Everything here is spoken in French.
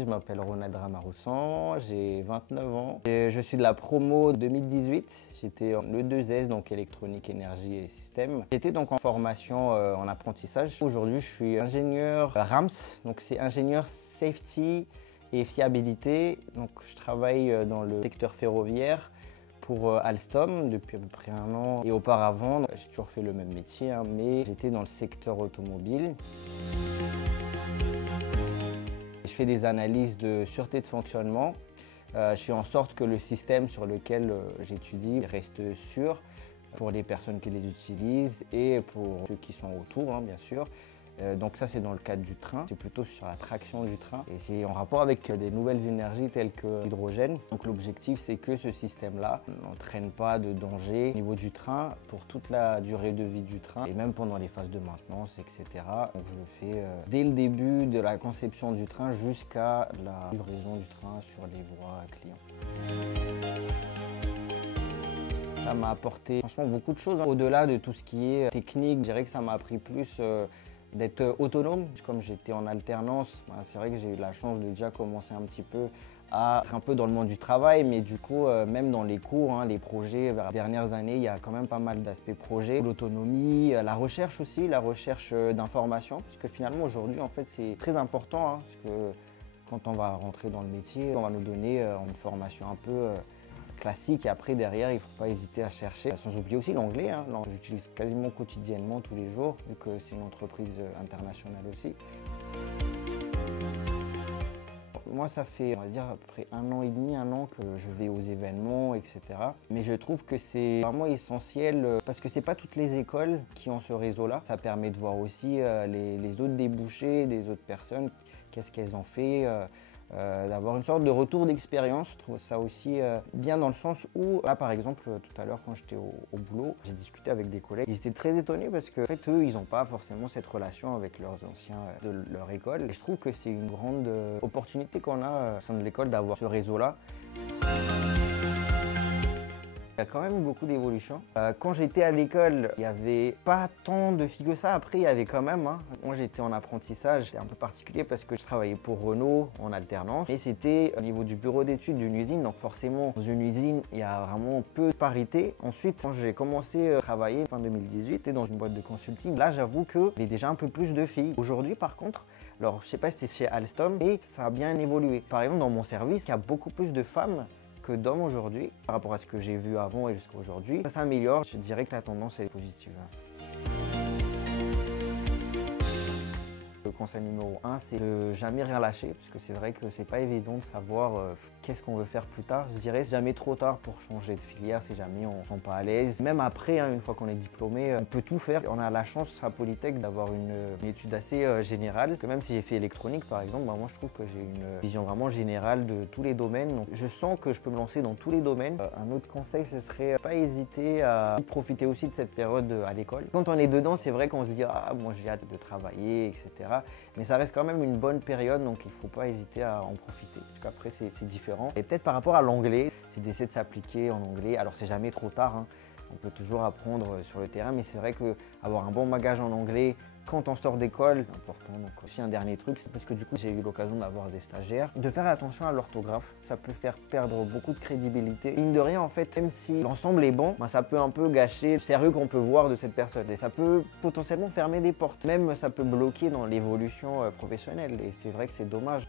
Je m'appelle Ronald Ramaroussan, j'ai 29 ans. Et je suis de la promo 2018. J'étais en E2S, donc électronique, énergie et système. J'étais donc en formation en apprentissage. Aujourd'hui, je suis ingénieur RAMS, donc c'est ingénieur safety et fiabilité. Donc je travaille dans le secteur ferroviaire pour Alstom depuis à peu près 1 an. Et auparavant, j'ai toujours fait le même métier, mais j'étais dans le secteur automobile. Je fais des analyses de sûreté de fonctionnement. Je fais en sorte que le système sur lequel j'étudie reste sûr pour les personnes qui les utilisent et pour ceux qui sont autour, bien sûr. Donc ça, c'est dans le cadre du train. C'est plutôt sur la traction du train. Et c'est en rapport avec des nouvelles énergies telles que l'hydrogène. Donc l'objectif, c'est que ce système-là n'entraîne pas de danger au niveau du train pour toute la durée de vie du train et même pendant les phases de maintenance, etc. Donc je le fais dès le début de la conception du train jusqu'à la livraison du train sur les voies clients. Ça m'a apporté franchement beaucoup de choses. Au-delà de tout ce qui est technique, je dirais que ça m'a appris plus d'être autonome. Comme j'étais en alternance, c'est vrai que j'ai eu la chance de déjà commencer un petit peu à être un peu dans le monde du travail, mais du coup, même dans les cours, les projets, vers les dernières années, il y a quand même pas mal d'aspects projets, l'autonomie, la recherche aussi, la recherche d'informations, parce que finalement aujourd'hui, en fait, c'est très important, parce que quand on va rentrer dans le métier, on va nous donner une formation un peu classique et après derrière il ne faut pas hésiter à chercher. Sans oublier aussi l'anglais, j'utilise quasiment quotidiennement tous les jours vu que c'est une entreprise internationale aussi. Moi ça fait on va dire à peu près 1 an et demi, 1 an que je vais aux événements, etc. Mais je trouve que c'est vraiment essentiel parce que c'est pas toutes les écoles qui ont ce réseau-là. Ça permet de voir aussi les autres débouchés des autres personnes, qu'est-ce qu'elles ont fait. D'avoir une sorte de retour d'expérience. Je trouve ça aussi bien dans le sens où, là par exemple, tout à l'heure quand j'étais au boulot, j'ai discuté avec des collègues. Ils étaient très étonnés parce que, en fait, eux, ils n'ont pas forcément cette relation avec leurs anciens de leur école. Et je trouve que c'est une grande opportunité qu'on a au sein de l'école d'avoir ce réseau-là. Il y a quand même beaucoup d'évolution. Quand j'étais à l'école, il n'y avait pas tant de filles que ça. Après, il y avait quand même. Moi, j'étais en apprentissage. C'était un peu particulier parce que je travaillais pour Renault en alternance. Et c'était au niveau du bureau d'études d'une usine. Donc forcément, dans une usine, il y a vraiment peu de parité. Ensuite, quand j'ai commencé à travailler fin 2018 et dans une boîte de consulting, là, j'avoue qu'il y avait déjà un peu plus de filles. Aujourd'hui, par contre, alors je ne sais pas si c'est chez Alstom, mais ça a bien évolué. Par exemple, dans mon service, il y a beaucoup plus de femmes que d'hommes aujourd'hui, par rapport à ce que j'ai vu avant et jusqu'à aujourd'hui. Ça s'améliore, je dirais que la tendance est positive. Le conseil numéro 1, c'est de jamais rien lâcher, parce que c'est vrai que c'est pas évident de savoir qu'est-ce qu'on veut faire plus tard. Je dirais c'est jamais trop tard pour changer de filière si jamais on ne sent pas à l'aise. Même après, une fois qu'on est diplômé, on peut tout faire. On a la chance à Polytech d'avoir une étude assez générale. Que même si j'ai fait électronique par exemple, moi je trouve que j'ai une vision vraiment générale de tous les domaines. Donc, je sens que je peux me lancer dans tous les domaines. Un autre conseil, ce serait pas hésiter à profiter aussi de cette période à l'école. Quand on est dedans, c'est vrai qu'on se dit « Ah, moi j'ai hâte de travailler, etc. » Mais ça reste quand même une bonne période, donc il ne faut pas hésiter à en profiter. Parce qu'après, c'est différent. Et peut-être par rapport à l'anglais, c'est d'essayer de s'appliquer en anglais. Alors, c'est jamais trop tard, on peut toujours apprendre sur le terrain, mais c'est vrai qu'avoir un bon bagage en anglais, quand on sort d'école, c'est important. Donc aussi un dernier truc, c'est parce que du coup j'ai eu l'occasion d'avoir des stagiaires, de faire attention à l'orthographe. Ça peut faire perdre beaucoup de crédibilité. Mine de rien en fait, même si l'ensemble est bon, ça peut un peu gâcher le sérieux qu'on peut voir de cette personne. Et ça peut potentiellement fermer des portes. Même ça peut bloquer dans l'évolution professionnelle. Et c'est vrai que c'est dommage.